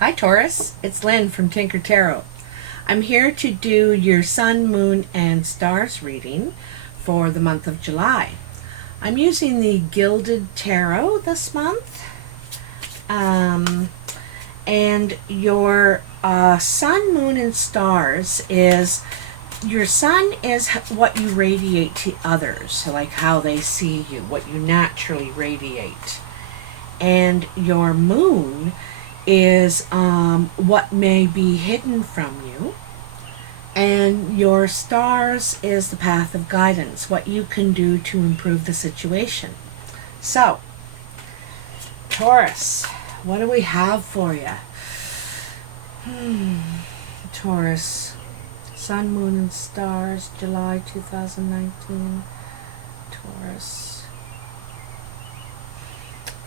Hi Taurus, it's Lynn from Tinker Tarot. I'm here to do your Sun, Moon, and Stars reading for the month of July. I'm using the Guilded Tarot this month. And your Sun, Moon, and Stars is, your Sun is what you radiate to others, so like how they see you, what you naturally radiate. And your Moon is what may be hidden from you, and your Stars is the path of guidance, what you can do to improve the situation. So, Taurus, what do we have for you? Taurus, Sun, Moon, and Stars, July 2019. Taurus.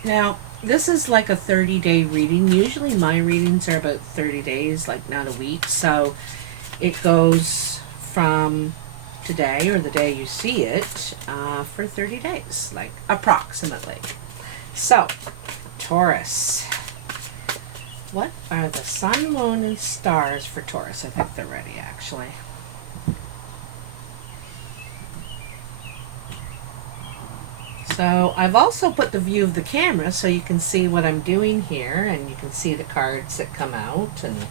Now, this is like a 30-day reading. Usually my readings are about 30 days, like not a week. So it goes from today, or the day you see it, for 30 days, like approximately. So, Taurus. What are the Sun, Moon, and Stars for Taurus? I think they're ready, actually. So I've also put the view of the camera so you can see what I'm doing here, and you can see the cards that come out. And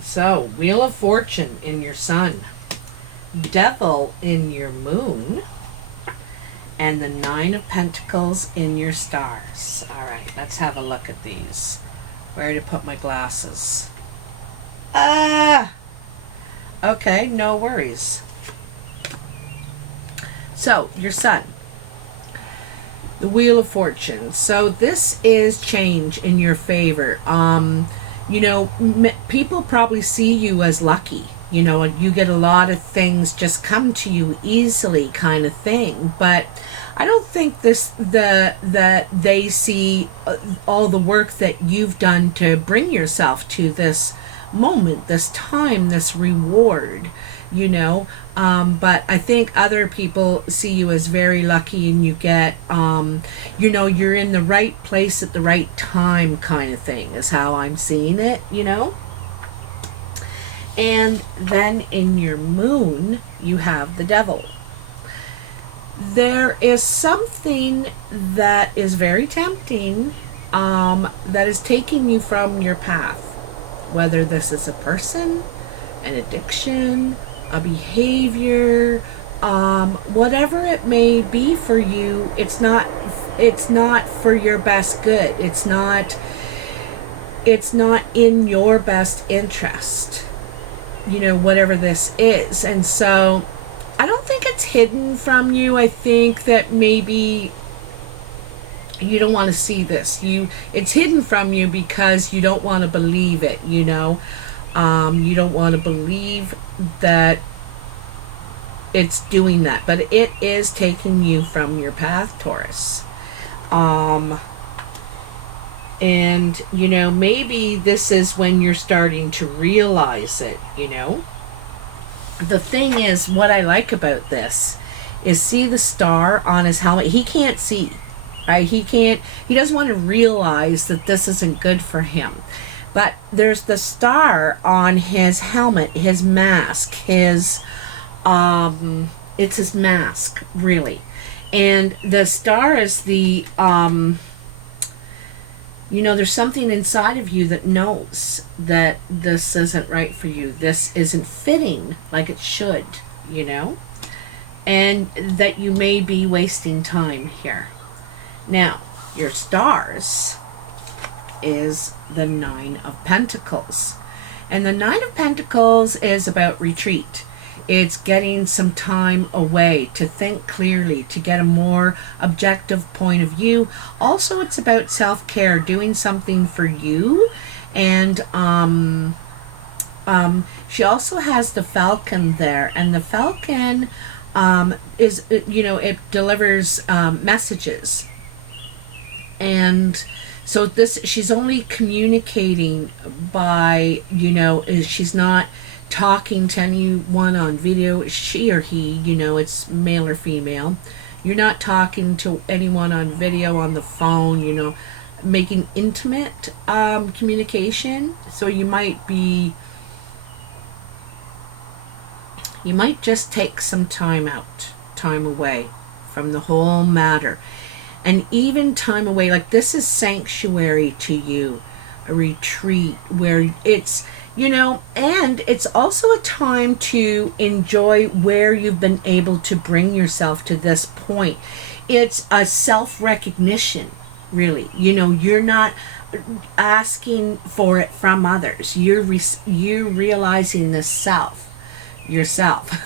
so, Wheel of Fortune in your Sun, Devil in your Moon, and the Nine of Pentacles in your Stars. All right, let's have a look at these. Where to put my glasses? Okay, no worries. So, your Sun. The Wheel of Fortune. So this is change in your favor. You know, people probably see you as lucky. You know, you get a lot of things just come to you easily, kind of thing. But I don't think that they see all the work that you've done to bring yourself to this moment, this time, this reward. You know, but I think other people see you as very lucky, and you get, you know, you're in the right place at the right time, kind of thing, is how I'm seeing it, you know. And then in your Moon, you have the Devil. There is something that is very tempting, that is taking you from your path, whether this is a person, an addiction, a behavior, whatever it may be for you. It's not for your best good. It's not in your best interest, you know, whatever this is. And so I don't think it's hidden from you. I think that maybe you don't want to see this. It's hidden from you because you don't want to believe it, you know. You don't want to believe that it's doing that, but it is taking you from your path, Taurus. And, you know, maybe this is when you're starting to realize it, you know. The thing is, what I like about this is, see the star on his helmet? He can't see, right? He doesn't want to realize that this isn't good for him. But there's the star on his helmet, his mask, it's his mask, really. And the star is the, you know, there's something inside of you that knows that this isn't right for you. This isn't fitting like it should, you know, and that you may be wasting time here. Now, your Stars is the Nine of Pentacles. And the Nine of Pentacles is about retreat. It's getting some time away to think clearly, to get a more objective point of view. Also, it's about self-care, doing something for you. And she also has the Falcon there. And the Falcon is, you know, it delivers messages. And so she's only communicating by, you know, she's not talking to anyone on video, she or he, you know, it's male or female. You're not talking to anyone on video, on the phone, you know. making intimate communication. So you might just take some time away from the whole matter. And even time away, like this is sanctuary to you, a retreat where it's, and it's also a time to enjoy where you've been able to bring yourself to this point. It's a self-recognition, really. You're not asking for it from others. You're realizing this yourself.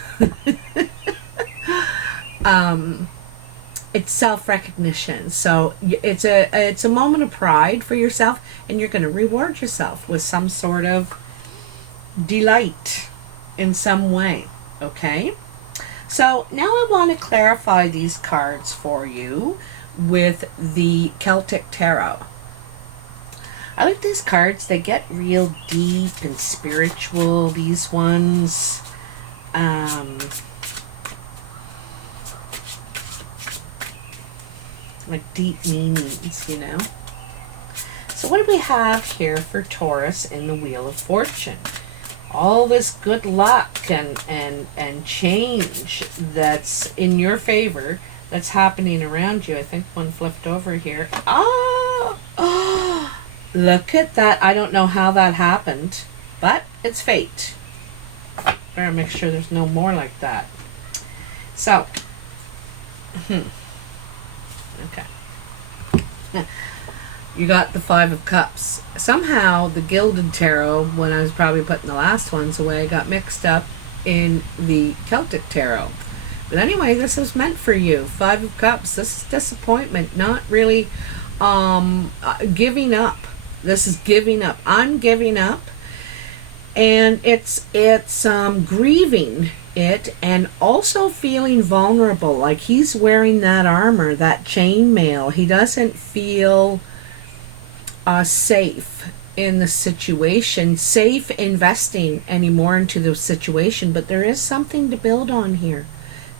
It's self-recognition. So it's a moment of pride for yourself, and you're going to reward yourself with some sort of delight in some way. Okay? So now I want to clarify these cards for you with the Celtic Tarot. I like these cards. They get real deep and spiritual, these ones. Like deep meanings, So what do we have here for Taurus in the Wheel of Fortune? All this good luck and change that's in your favor, that's happening around you. I think one flipped over here. Oh, look at that. I don't know how that happened, but it's fate. Better make sure there's no more like that. So, okay. You got the Five of Cups. Somehow the Guilded Tarot, when I was probably putting the last ones away, got mixed up in the Celtic Tarot. But anyway, this is meant for you. Five of Cups. This is disappointment. Not really giving up. This is giving up. I'm giving up. And it's grieving it, and also feeling vulnerable. Like he's wearing that armor, that chainmail. He doesn't feel safe in the situation, safe investing anymore into the situation. But there is something to build on here.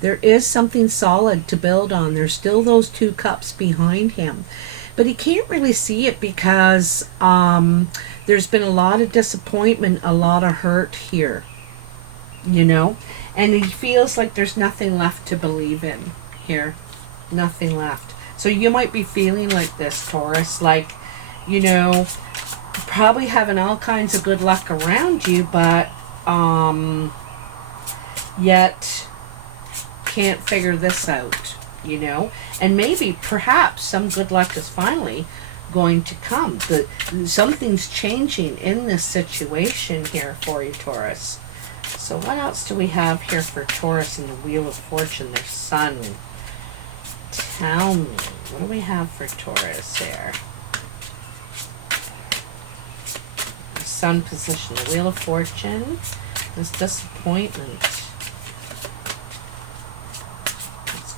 There is something solid to build on. There's still those two cups behind him. But he can't really see it because there's been a lot of disappointment, a lot of hurt here, and he feels like there's nothing left to believe in here. Nothing left. So you might be feeling like this, Taurus, like, probably having all kinds of good luck around you, but yet can't figure this out, and maybe perhaps some good luck is finally going to come. Something's changing in this situation here for you, Taurus. So what else do we have here for Taurus in the Wheel of Fortune? Their Sun. Tell me, what do we have for Taurus here? The Sun position, the Wheel of Fortune, this disappointment.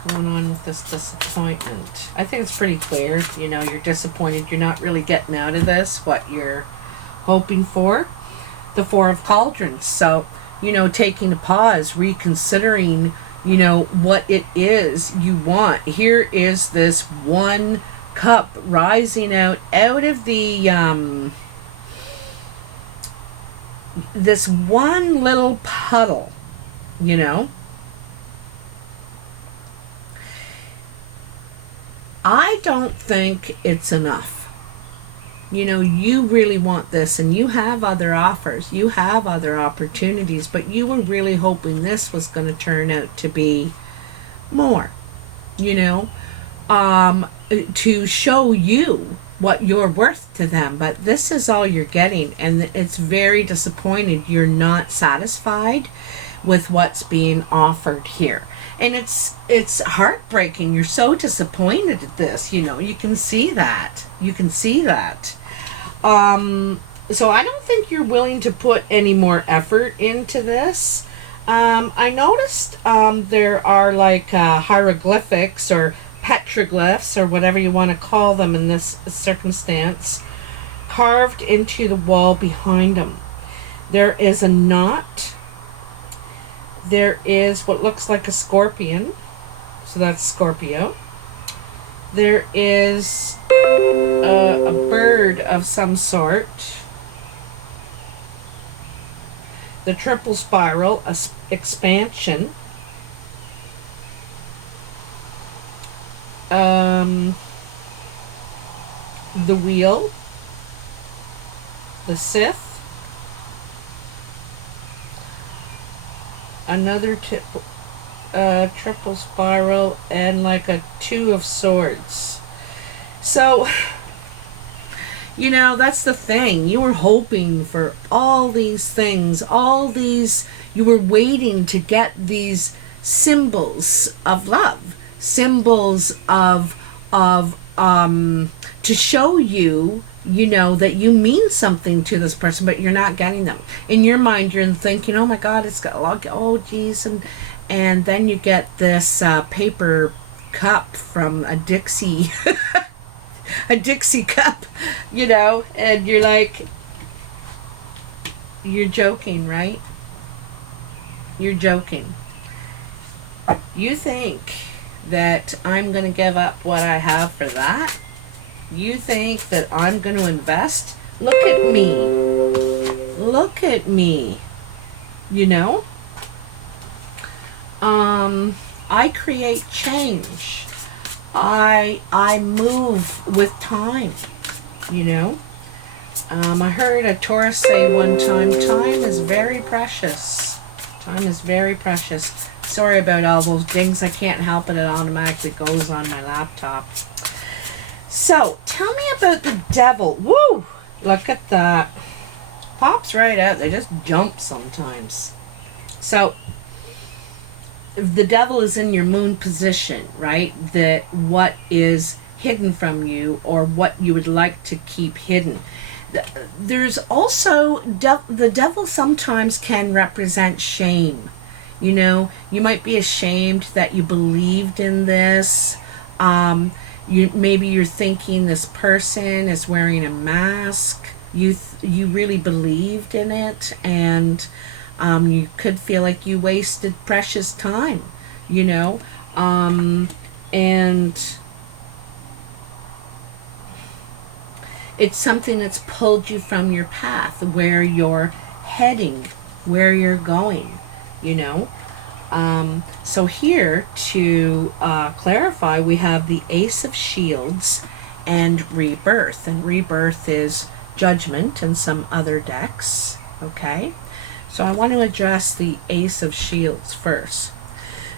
Going on with this disappointment? I think it's pretty clear. You're disappointed. You're not really getting out of this what you're hoping for. The Four of Cauldrons. So, taking a pause, reconsidering, what it is you want. Here is this one cup rising out of the this one little puddle, I don't think it's enough. You really want this, and you have other offers, you have other opportunities, but you were really hoping this was going to turn out to be more, to show you what you're worth to them. But this is all you're getting, and it's very disappointed. You're not satisfied with what's being offered here. And it's heartbreaking. You're so disappointed at this. You can see that. So I don't think you're willing to put any more effort into this. I noticed there are like hieroglyphics or petroglyphs or whatever you want to call them in this circumstance carved into the wall behind him. There is a knot. There is what looks like a scorpion. So that's Scorpio. There is a bird of some sort. The triple spiral, expansion. The wheel. The Sith. Another triple spiral, and like a two of swords. So, you know, that's the thing. You were hoping for all these things, you were waiting to get these symbols of love, symbols of to show you, you know, that you mean something to this person, but you're not getting them. In your mind, you're thinking, oh my God, it's got a lot, oh geez, and then you get this paper cup from a Dixie, a Dixie cup, you know, and you're like, you're joking, right? You're joking. You think that I'm going to give up what I have for that? You think that I'm going to invest? Look at me. Look at me. You know? I create change. I move with time. You know? I heard a Taurus say one time, time is very precious. Time is very precious. Sorry about all those dings. I can't help it. It automatically goes on my laptop. So, tell me about the devil. Woo! Look at that. Pops right out. They just jump sometimes. So, the devil is in your moon position, right? That what is hidden from you, or what you would like to keep hidden. There's also, the devil sometimes can represent shame. You know, you might be ashamed that you believed in this. Maybe you're thinking this person is wearing a mask. You really believed in it, and you could feel like you wasted precious time, you know, and it's something that's pulled you from your path, where you're heading, where you're going, you know. So here, to clarify, we have the Ace of Shields and Rebirth. And Rebirth is Judgment and some other decks, okay? So I want to address the Ace of Shields first.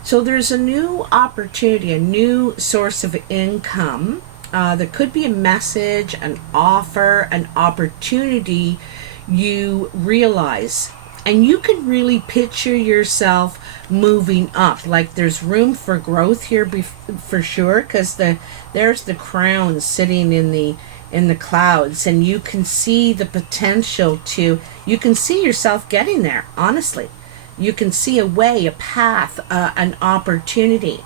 So there's a new opportunity, a new source of income. There could be a message, an offer, an opportunity you realize. And you can really picture yourself moving up. Like there's room for growth here for sure, because there's the crown sitting in the clouds, and you can see the potential to, you can see yourself getting there, honestly. You can see a way, a path, an opportunity.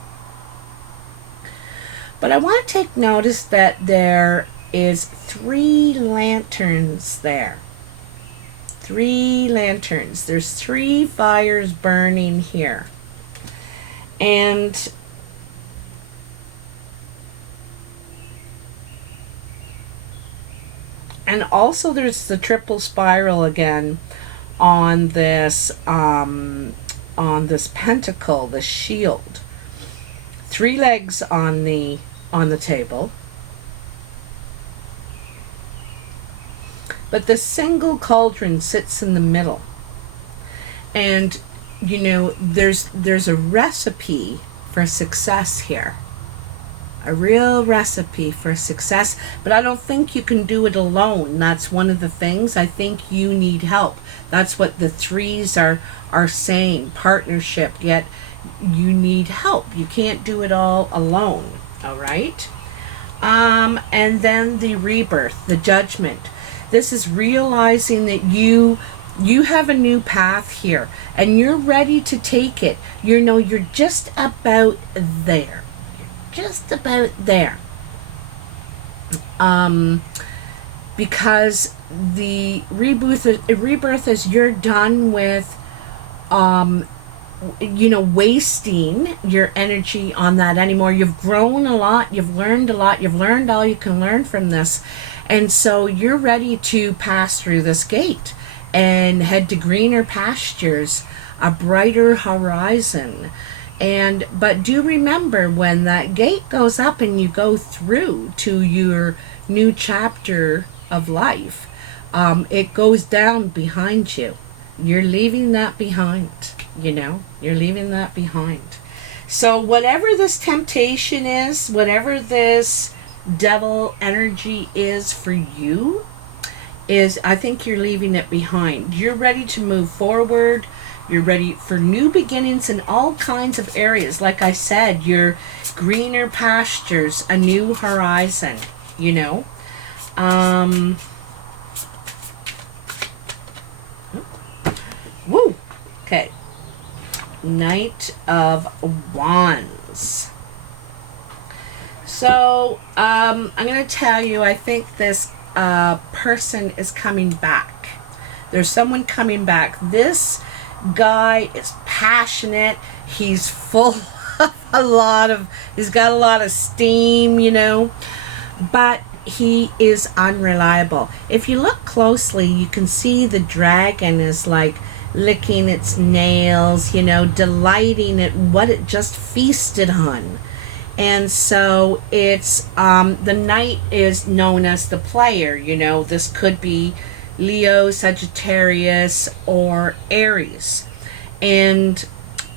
But I want to take notice that there is 3 lanterns there. 3 lanterns. There's 3 fires burning here. And also there's the triple spiral again on this pentacle, the shield. 3 legs on the table. But the single cauldron sits in the middle. And, you know, there's a recipe for success here. A real recipe for success. But I don't think you can do it alone. That's one of the things. I think you need help. That's what the 3s are saying. Partnership. Yet you need help. You can't do it all alone. All right? And then the rebirth, the judgment. This is realizing that you have a new path here, and you're ready to take it. You know, you're just about there. You're just about there. Because the rebirth is you're done with wasting your energy on that anymore. You've grown a lot, you've learned a lot, you've learned all you can learn from this. And so you're ready to pass through this gate and head to greener pastures, a brighter horizon. But do remember, when that gate goes up and you go through to your new chapter of life, it goes down behind you. You're leaving that behind, you're leaving that behind. So whatever this temptation is, whatever this devil energy is for you, I think you're leaving it behind. You're ready to move forward. You're ready for new beginnings in all kinds of areas. Like I said, your greener pastures, a new horizon, Woo! Okay. Knight of Wands. So, I'm going to tell you, I think this person is coming back. There's someone coming back. This guy is passionate. He's full of he's got a lot of steam, but he is unreliable. If you look closely, you can see the dragon is like licking its nails, delighting at what it just feasted on. And so it's the knight is known as the player. This could be Leo, Sagittarius, or Aries, and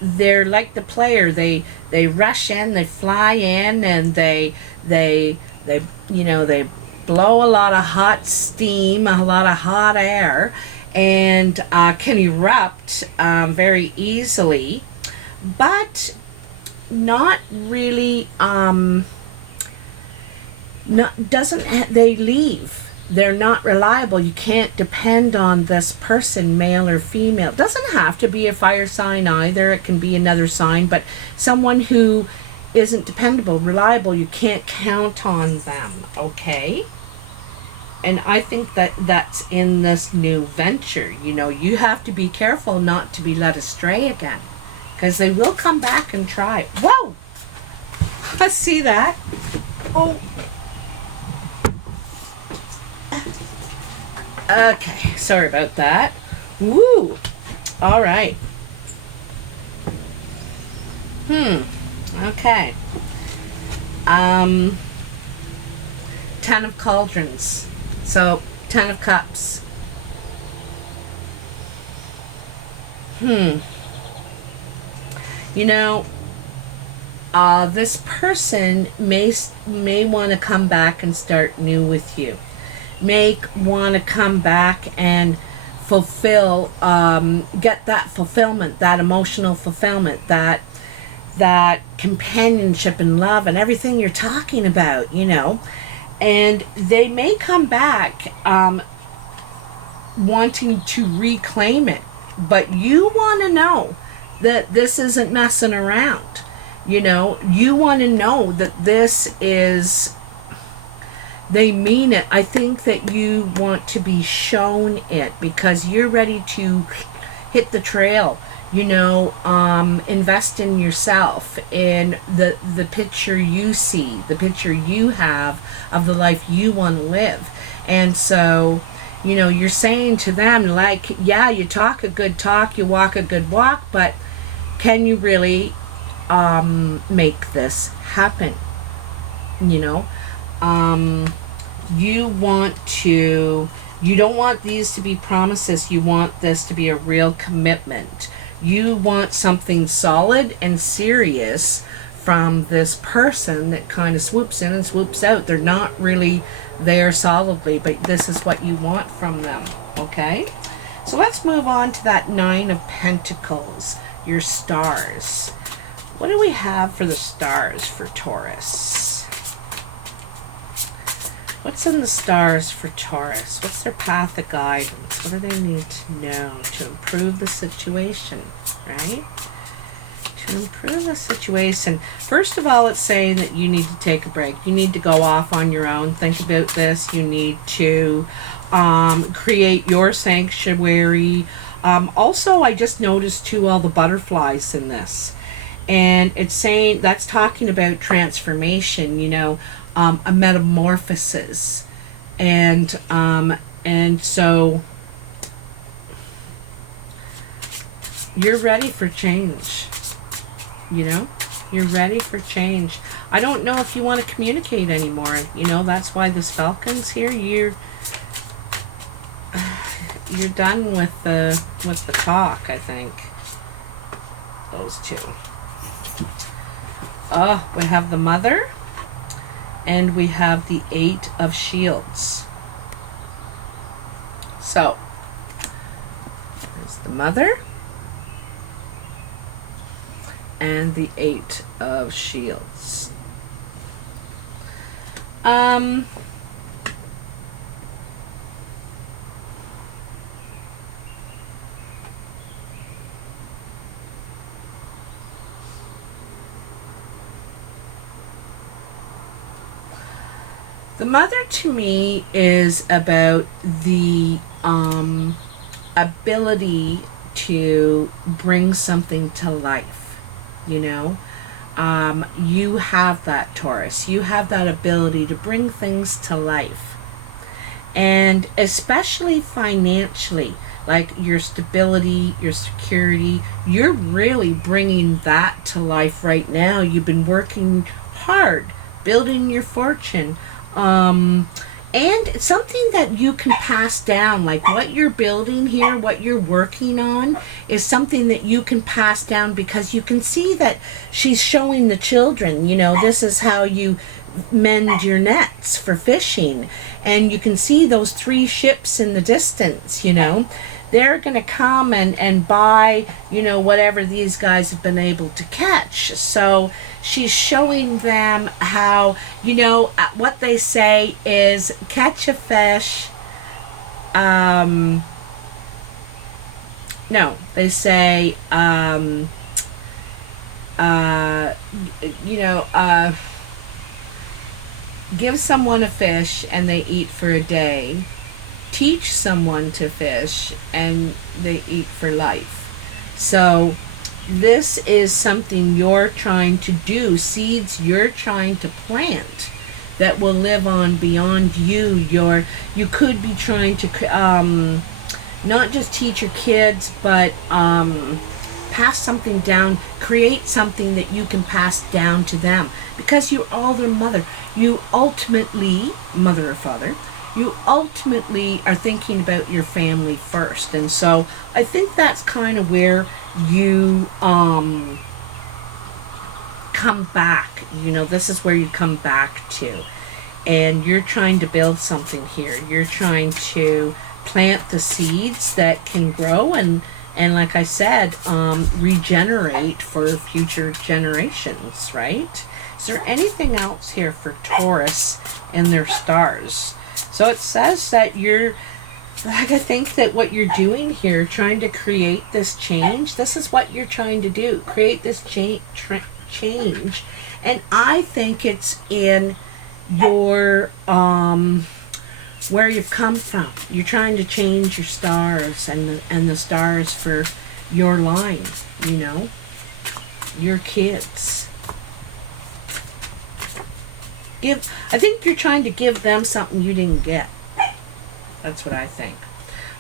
they're like the player. They rush in, they fly in, and they blow a lot of hot steam, a lot of hot air, and can erupt very easily, but not really. They leave. They're not reliable. You can't depend on this person, male or female. It doesn't have to be a fire sign either. It can be another sign, but someone who isn't dependable, reliable, you can't count on them, okay? And I think that's in this new venture. You have to be careful not to be led astray again, because they will come back and try. Whoa! I see that. Oh. Okay, sorry about that. Woo! All right. Okay. 10 of Cauldrons. So, 10 of Cups. This person may want to come back and start new with you. May want to come back and fulfill, get that fulfillment, that emotional fulfillment, that companionship and love and everything you're talking about, and they may come back wanting to reclaim it, but you want to know that this isn't messing around. You want to know that this is, they mean it. I think that you want to be shown it because you're ready to hit the trail, invest in yourself, in the picture you see, the picture you have of the life you want to live. And so, you're saying to them, like, yeah, you talk a good talk, you walk a good walk, but can you really make this happen? You don't want these to be promises. You want this to be a real commitment. You want something solid and serious from this person that kind of swoops in and swoops out. They're not really there solidly, but this is what you want from them, okay? So let's move on to that 9 of Pentacles, your stars. What do we have for the stars for Taurus? What's in the stars for Taurus? What's their path of guidance? What do they need to know to improve the situation, right? To improve the situation. First of all, it's saying that you need to take a break. You need to go off on your own. Think about this. You need to create your sanctuary. Also, I just noticed too all the butterflies in this. And it's saying, that's talking about transformation, you know, a metamorphosis. And so you're ready for change, you know? You're ready for change. I don't know if you want to communicate anymore. You know, that's why this Falcon's here. You're done with the talk, I think. Those two. Oh, we have the Mother and we have the Eight of Shields. So, there's the Mother and the Eight of Shields. The Mother to me is about the ability to bring something to life, you know. You have that, Taurus. You have that ability to bring things to life. And especially financially, like your stability, your security, you're really bringing that to life right now. You've been working hard, building your fortune. And it's something that you can pass down, like what you're building here, what you're working on is something that you can pass down, because you can see that she's showing the children, you know, this is how you mend your nets for fishing. And you can see those 3 ships in the distance, you know. They're going to come and buy, you know, whatever these guys have been able to catch. So she's showing them how, you know, what they say is catch a fish. No, they say, give someone a fish and they eat for a day. Teach someone to fish and they eat for life. So this is something you're trying to do, seeds you're trying to plant that will live on beyond you. You could be trying to not just teach your kids, but pass something down, create something that you can pass down to them, because you're all their mother. You ultimately, mother or father, you ultimately are thinking about your family first. And so I think that's kind of where you come back. You know, this is where you come back to. And you're trying to build something here. You're trying to plant the seeds that can grow and like I said, regenerate for future generations, right? Is there anything else here for Taurus and their stars? So it says that you're, like, I think that what you're doing here, trying to create this change, this is what you're trying to do, create this change. And I think it's in your, where you've come from. You're trying to change your stars and the stars for your line, you know, your kids. I think you're trying to give them something you didn't get. That's what I think.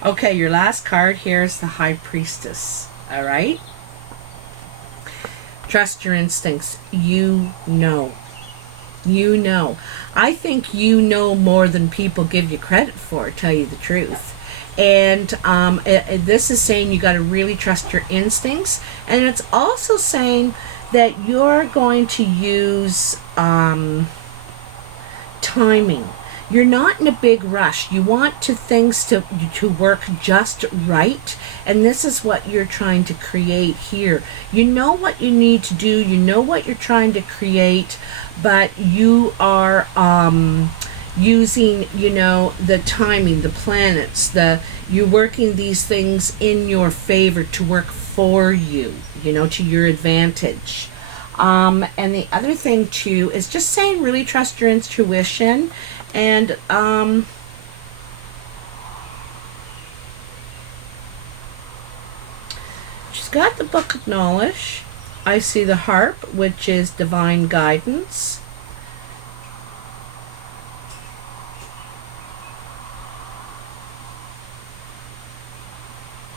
Okay, your last card here is the High Priestess. All right? Trust your instincts. You know. You know. I think you know more than people give you credit for, tell you the truth. And this is saying you got to really trust your instincts. And it's also saying that you're going to use timing. You're not in a big rush. You want things to work just right. And this is what you're trying to create here. You know what you need to do. You know what you're trying to create. But you are using, you know, the timing, the planets, you're working these things in your favor to work for you, you know, to your advantage. And the other thing too is just saying really trust your intuition. And she's got the Book of Knowledge. I see the harp, which is divine guidance.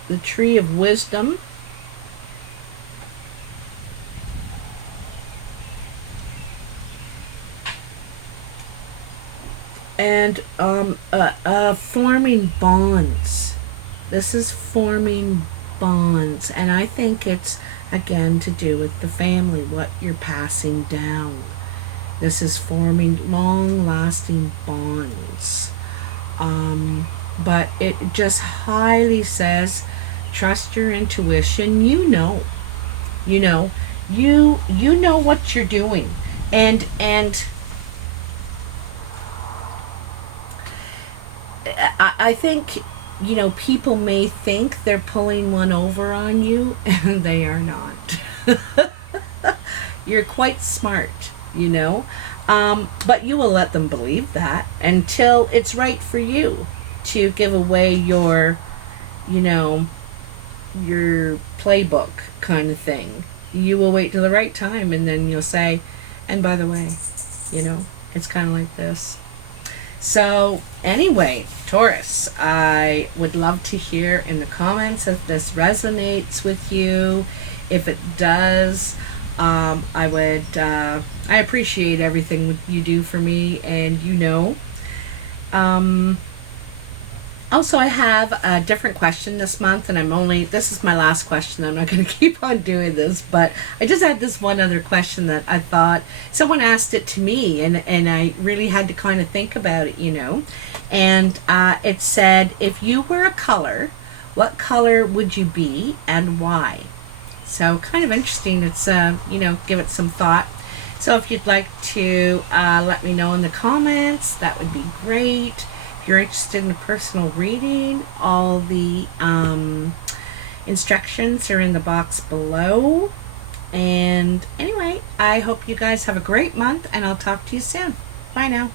The Tree of Wisdom. And forming bonds. This is forming bonds, and I think it's again to do with the family, what you're passing down. This is forming long-lasting bonds. But it just highly says, trust your intuition. You know what you're doing, and I think, people may think they're pulling one over on you, and they are not. You're quite smart, but you will let them believe that until it's right for you to give away your playbook kind of thing. You will wait till the right time, and then you'll say, and by the way, it's kind of like this. So anyway, Taurus, I would love to hear in the comments if this resonates with you. If it does, I appreciate everything you do for me, and also, I have a different question this month, and this is my last question. I'm not going to keep on doing this, but I just had this one other question that I thought, someone asked it to me, and I really had to kind of think about it, and it said, if you were a color, what color would you be and why? So kind of interesting. It's, give it some thought. So if you'd like to let me know in the comments, that would be great. If you're interested in a personal reading, all the instructions are in the box below. And anyway, I hope you guys have a great month, and I'll talk to you soon. Bye now.